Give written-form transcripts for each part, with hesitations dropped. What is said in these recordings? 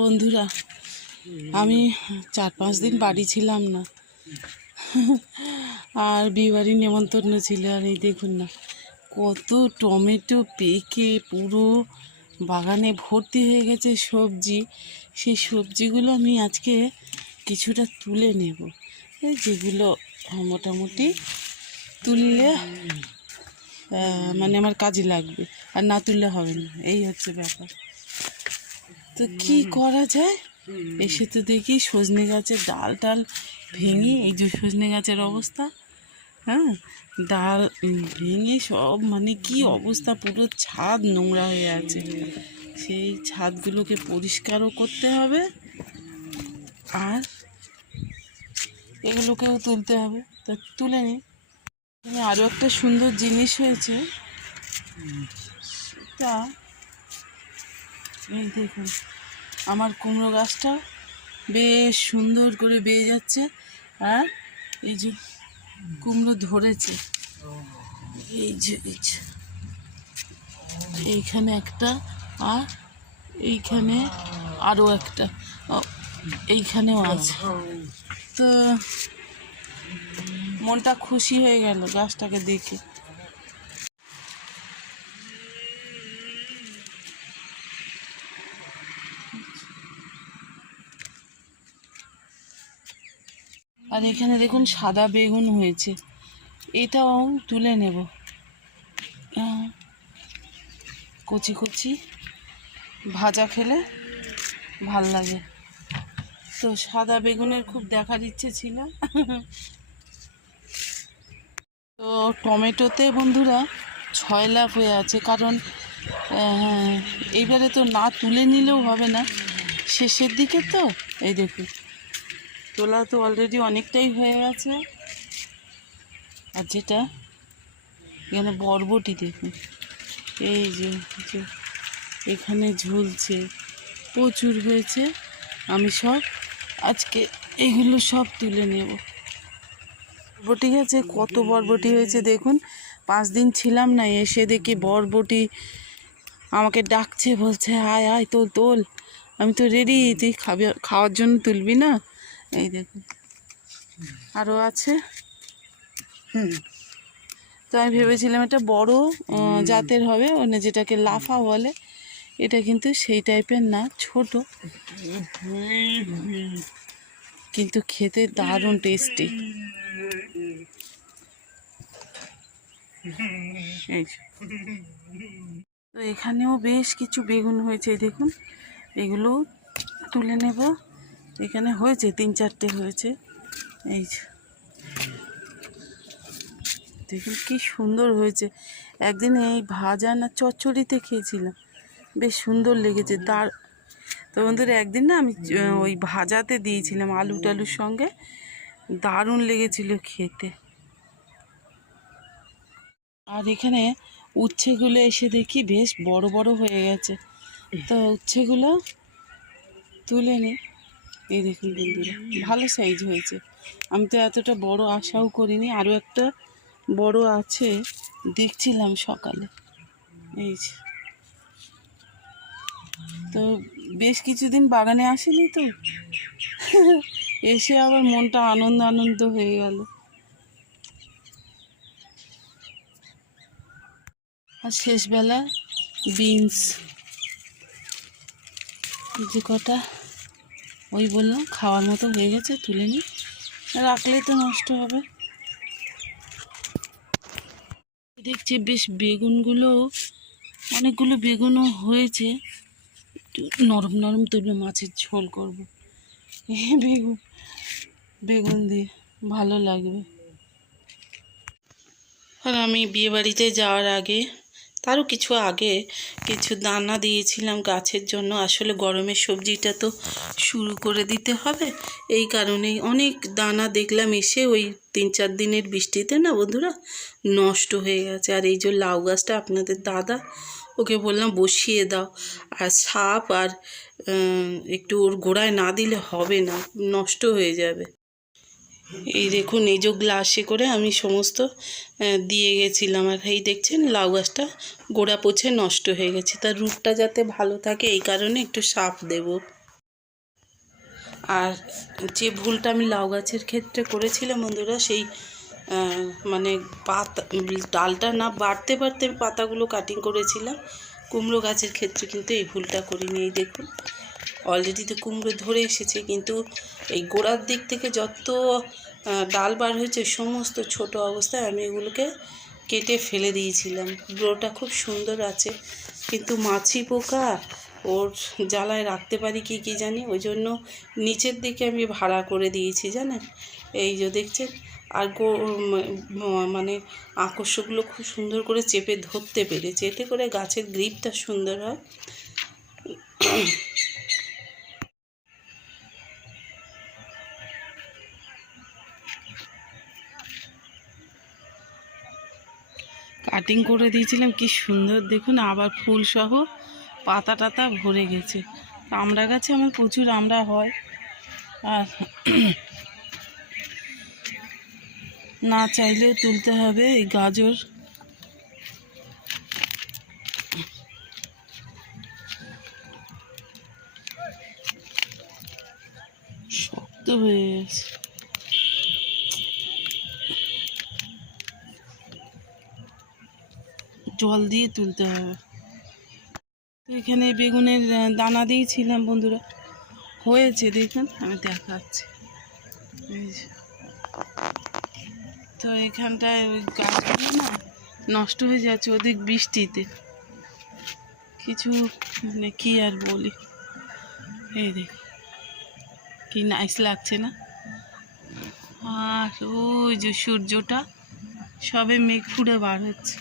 বন্ধুরা, আমি 4-5 দিন বাড়ি ছিলাম না। আর বিয়েবাড়ির নেমন্তন্ন ছিল। আর এই দেখুন না, কত টমেটো পেকে পুরো বাগানে ভর্তি হয়ে গেছে সবজি। সেই সবজিগুলো আমি আজকে কিছুটা তুলে নেব, এই যেগুলো মোটামুটি তুললে মানে আমার কাজে লাগবে, আর না তুললে হবে না, এই হচ্ছে ব্যাপার। তো কি করা যায়? এসে তো দেখি সজনে গাছের ডাল ভেঙে, এই যে সজনে গাছের অবস্থা, হ্যাঁ, ডাল ভেঙে সব মানে কি অবস্থা, পুরো ছাদ নোংরা হয়ে আছে। সেই ছাদগুলোকে পরিষ্কারও করতে হবে, আর এগুলোকেও তুলতে হবে। তা তুলে নিই। আরও একটা সুন্দর জিনিস হয়েছে, সেটা এই দেখুন, আমার কুমড়ো গাছটা বেশ সুন্দর করে বেয়ে যাচ্ছে। আর এই যে কুমড়ো ধরেছে, এই যে এইখানে একটা, আর এইখানে আরও একটা, এইখানেও আছে। তো মনটা খুশি হয়ে গেল গাছটাকে দেখে। আর এখানে দেখুন সাদা বেগুন হয়েছে, এটাও তুলে নেব। কচি কচি ভাজা খেলে ভাল লাগে। তো সাদা বেগুনের খুব দেখার ইচ্ছে ছিল। তো টমেটোতে বন্ধুরা 6 লাভ হয়ে আছে, কারণ এইবারে তো না তুলে নিলেও হবে না, শেষের দিকে তো। এই দেখুন, তোলা তো অলরেডি অনেকটাই হয়ে গেছে। আর যেটা এখানে বরবটি দেখুন, এই যে এখানে ঝুলছে, প্রচুর হয়েছে। আমি সব আজকে এগুলো সব তুলে নেব। বরবটি গাছে কত বরবটি হয়েছে দেখুন। 5 দিন ছিলাম না, এসে দেখি বরবটি আমাকে ডাকছে, বলছে আয় আয় তোল তোল। আমি তো রেডি, তুই খাওয়ার জন্য তুলবি না? এই দেখুন আরও আছে। তো আমি ভেবেছিলাম এটা বড় জাতের হবে, মানে যেটাকে লাফা বলে। এটা কিন্তু সেই টাইপের না, ছোট, কিন্তু খেতে দারুণ টেস্টি। তো এখানেও বেশ কিছু বেগুন হয়েছে, দেখুন, এগুলো তুলে নেব। এখানে হয়েছে 3-4টে হয়েছে, এই দেখুন কি সুন্দর হয়েছে। একদিন এই ভাজা না চচ্চড়িতে খেয়েছিলাম, বেশ সুন্দর লেগেছে। তো বন্ধুরা, একদিন না আমি ওই ভাজাতে দিয়েছিলাম আলু টালুর সঙ্গে, দারুণ লেগেছিল খেতে। আর এখানে উচ্ছেগুলো এসে দেখি বেশ বড় বড় হয়ে গেছে, তো উচ্ছেগুলো তুলে নিই। এই দেখুন বন্ধুরা, ভালো সাইজ হয়েছে। আমি তো এতটা বড় আশাও করিনি। আরও একটা বড় আছে, দেখছিলাম সকালে। এই তো বেশ কিছুদিন বাগানে আসেনি, তো এসে আবার মনটা আনন্দ হয়ে গেল। আর শেষবেলা বিনস যে কটা, ওই বললাম খাওয়ার মতো হয়ে গেছে, তুলে নিই, রাখলে তো নষ্ট হবে। দেখছি বেশ বেগুনগুলো, অনেকগুলো বেগুনও হয়েছে। একটু নরম নরম তুলবে, মাছের ঝোল করবো বেগুন দিয়ে, ভালো লাগবে। আর আমি বিয়েবাড়িতে যাওয়ার আগে, তারও কিছু আগে, কিছু দানা দিয়েছিলাম গাছের জন্য। আসলে গরমের সবজিটা তো শুরু করে দিতে হবে, এই কারণেই অনেক দানা দেখলাম এসে ওই 3-4 দিনের বৃষ্টিতে না বন্ধুরা নষ্ট হয়ে গেছে। আর এই যে লাউ গাছটা আপনাদের দাদা, ওকে বললাম বসিয়ে দাও, আর সাপ আর একটু ওর গোড়ায় না দিলে হবে না, নষ্ট হয়ে যাবে। এই দেখুন, এই যে গ্লাসে করে আমি সমস্ত দিয়ে গেছিলাম। আর এই দেখছেন লাউ গাছটা গোড়া পচে নষ্ট হয়ে গেছে, তার রুটটা যাতে ভালো থাকে এই কারণে একটু সাপ দেব। আর যে ভুলটা আমি লাউ গাছের ক্ষেত্রে করেছিলাম বন্ধুরা, সেই মানে পাতা ডালটা না বাড়তে বাড়তে পাতাগুলো কাটিং করেছিলাম। কুমড়ো গাছের ক্ষেত্রে কিন্তু এই ভুলটা করিনি। এই দেখুন অলরেডি তো কুমড়ো ধরে এসেছে, কিন্তু এই গোড়ার দিক থেকে যত ডাল বার হয়েছে সমস্ত ছোট অবস্থায় আমি এগুলোকে কেটে ফেলে দিয়েছিলাম। গ্রোটা খুব সুন্দর আছে, কিন্তু মাছি পোকা ওর জ্বালায় রাখতে পারি কি জানি, ওই জন্য নিচের দিকে আমি ভাড়া করে দিয়েছি জানেন। এই যে দেখছেন, আর মানে আকর্ষগুলো খুব সুন্দর করে চেপে ধরতে পেরেছে, এতে করে গাছের গ্রিপটা সুন্দর হয়। কাটিং করে দিয়েছিলাম কি সুন্দর, দেখুন আবার ফুল সহ পাতা টাতা ভরে গেছে। আমড়া গাছে আমার প্রচুর আমড়া হয়, আর না চাইলেও তুলতে হবে। এই গাজর শক্ত হয়ে গেছে, জল দিয়ে তুলতে হবে। তো এখানে বেগুনের দানা দিয়েছিলাম বন্ধুরা, হয়েছে দেখুন, আমি দেখাচ্ছি। তো এখানটায় ওই গাছগুলো না নষ্ট হয়ে যাচ্ছে অধিক বৃষ্টিতে, কিছু মানে কি আর বলি। এই দেখ কি নাইস লাগছে না। আর ওই যে সূর্যটা সবে মেঘ ফুড়ে বার হচ্ছে।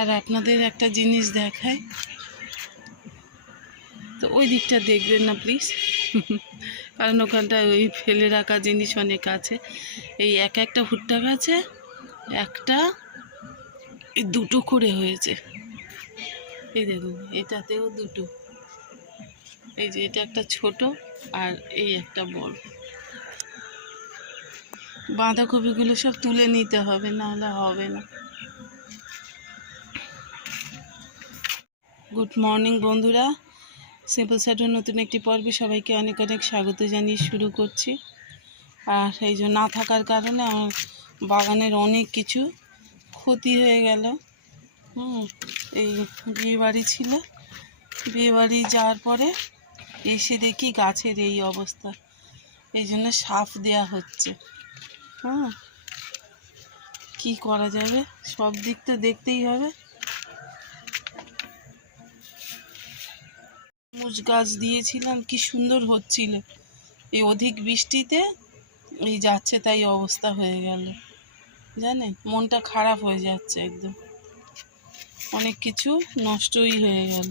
আর আপনাদের একটা জিনিস দেখায়, তো ওই দিকটা দেখবেন না প্লিজ, কারণ ওখানটায় ওই ফেলে রাখা জিনিস অনেক আছে। এই একটা ভুট্টা গাছে একটা দুটো করে হয়েছে, এই দেখুন এটাতেও দুটো। এই যে এটা একটা ছোট আর এই একটা বড়। বাঁধাকপিগুলো সব তুলে নিতে হবে, নাহলে হবে না। গুড মর্নিং বন্ধুরা, সিম্পল স্যাডের নতুন একটি পর্বে সবাইকে অনেক অনেক স্বাগত জানিয়ে শুরু করছি। আর এই যে না থাকার কারণে আমার বাগানের অনেক কিছু ক্ষতি হয়ে গেল। এই বিয়েবাড়ি ছিল, বিয়েবাড়ি যাওয়ার পরে এসে দেখি গাছের এই অবস্থা, এই জন্য সাপ দেওয়া হচ্ছে। কি করা যাবে, সব দিক তো দেখতেই হবে। তরমুজ গাছ দিয়েছিলাম, কি সুন্দর হচ্ছিল, এই অধিক বৃষ্টিতে এই যাচ্ছে তাই অবস্থা হয়ে গেল জানেন। মনটা খারাপ হয়ে যাচ্ছে একদম, অনেক কিছু নষ্টই হয়ে গেল।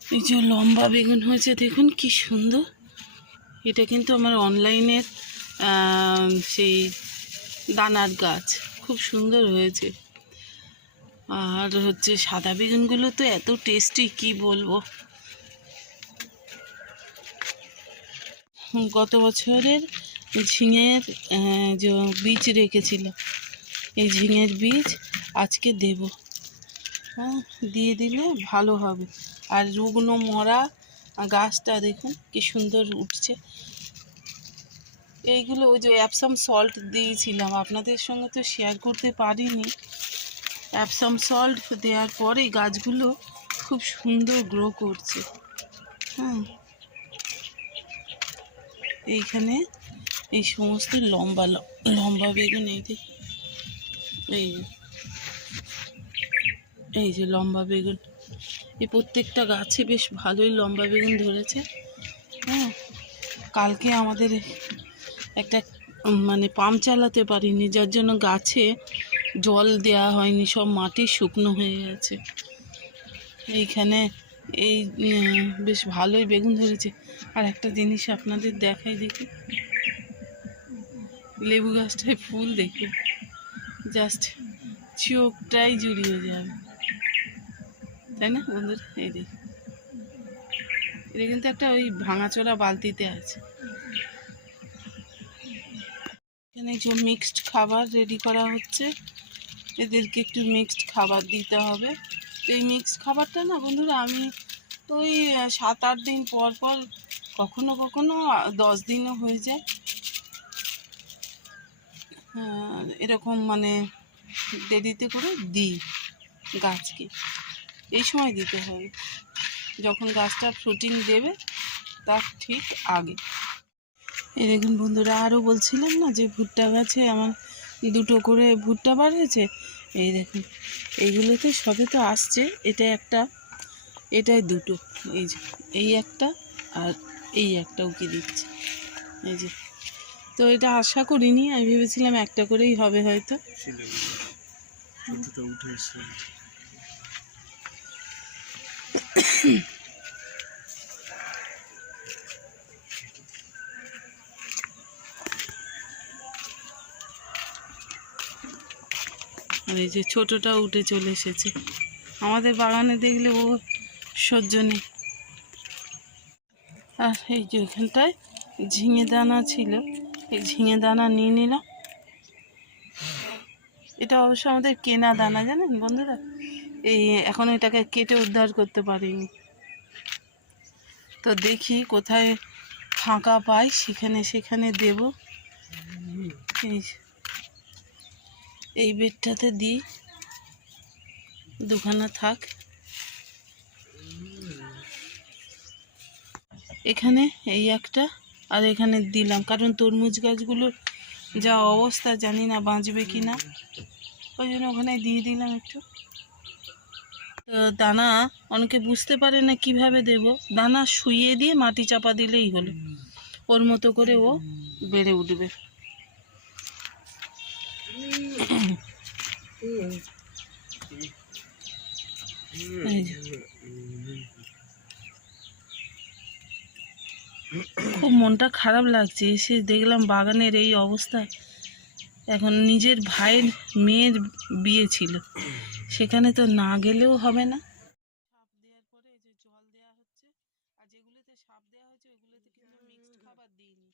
এই যে লম্বা বেগুন হয়েছে দেখুন কি সুন্দর, এটা কিন্তু আমার অনলাইনের সেই দানার গাছ, খুব সুন্দর হয়েছে। আর হচ্ছে সাদা বেগুনগুলো তো এত টেস্টি কি বলবো। গত বছরের ঝিঙের যে বীজ রেখেছিল, এই ঝিঙের বীজ আজকে দেব, দিয়ে দিলে ভালো হবে। আর রুগ্ন মরা গাছটা দেখুন কি সুন্দর উঠছে। এইগুলো ওই যে অ্যাপসাম সল্ট দিয়েছিলাম, আপনাদের সঙ্গে তো শেয়ার করতে পারিনি। অ্যাপসাম সল্ট দেওয়ার পরে গাছগুলো খুব সুন্দর গ্রো করছে। এইখানে এই সমস্ত লম্বা লম্বা বেগুন, এই যে লম্বা বেগুন, এই প্রত্যেকটা গাছে বেশ ভালোই লম্বা বেগুন ধরেছে। কালকে আমাদের একটা মানে পাম্প চালাতে পারিনি, যার জন্য গাছে জল দেওয়া হয়নি, সব মাটি শুকনো হয়ে গেছে। এইখানে এই বেশ ভালোই বেগুন ধরেছে। আর একটা জিনিস আপনাদের দেখাই, দেখি লেবু গাছটায় ফুল দেখুন, জাস্ট চোখটাই জুড়িয়ে যাবে, তাই না বন্ধুরা? এই দেখ, এটা কিন্তু একটা ওই ভাঙাচোরা বালতিতে আছে। এখানে যে মিক্সড খাবার রেডি করা হচ্ছে, এদেরকে একটু মিক্সড খাবার দিতে হবে। তো এই মিক্সড খাবারটা না বন্ধুরা, আমি ওই 7-8 দিন পর পর, কখনো কখনো 10 দিনও হয়ে যায়, এরকম মানে দেরিতে করে দিই গাছকে। এই সময় দিতে হবে যখন গাছটা ফ্রুটিং দেবে তার ঠিক আগে। এই দেখুন বন্ধুরা, আরও বলছিলাম না যে ভুট্টা গাছে আমার 2টো করে ভুট্টা বার হয়েছে। এই দেখুন, এইগুলোতে সবে তো আসছে, এটা একটা, এটাই 2টো, এই যে এই একটা আর এই একটা উকি দিচ্ছে, এই যে। তো এটা আশা করিনি, আমি ভেবেছিলাম একটা করেই হবে হয়তো। আর এই যে ছোটটা উঠে চলে এসেছে। আমাদের বাগানে দেখলে ও সহ্য নেই। আর এই যে ওখানটায় ঝিঙে দানা ছিল, এই ঝিঙে দানা নিয়ে নিলাম। এটা অবশ্য আমাদের কেনা দানা, জানেন বন্ধুরা। এই এখন এটাকে কেটে উদ্ধার করতে পারিনি। তো দেখি কোথায় ফাঁকা পাই সেখানে সেখানে দেব। এই বেডটাতে দিই, 2খানা থাক। এখানে এই একটা, আর এখানে দিলাম, কারণ তরমুজ গাছগুলোর যা অবস্থা জানি না বাঁচবে কি না, ওই জন্য ওখানে দিয়ে দিলাম একটু। দানা অনেকে বুঝতে পারে না কিভাবে দেব, দানা শুইয়ে দিয়ে মাটি চাপা দিলেই হলো, ওর মতো করে ও বেড়ে উঠবে। খুব মনটা খারাপ লাগছে, এসে দেখলাম বাগানের এই অবস্থা। এখন নিজের ভাইয়ের মেয়ের বিয়ে ছিল, সেখানে তো না গেলেও হবে না। সাপ দেওয়ার পরে যে জল দেওয়া হচ্ছে, আর যেগুলোতে সাপ দেওয়া হয়েছে ওইগুলোতে কিন্তু মিক্সড খাবার দিইনি।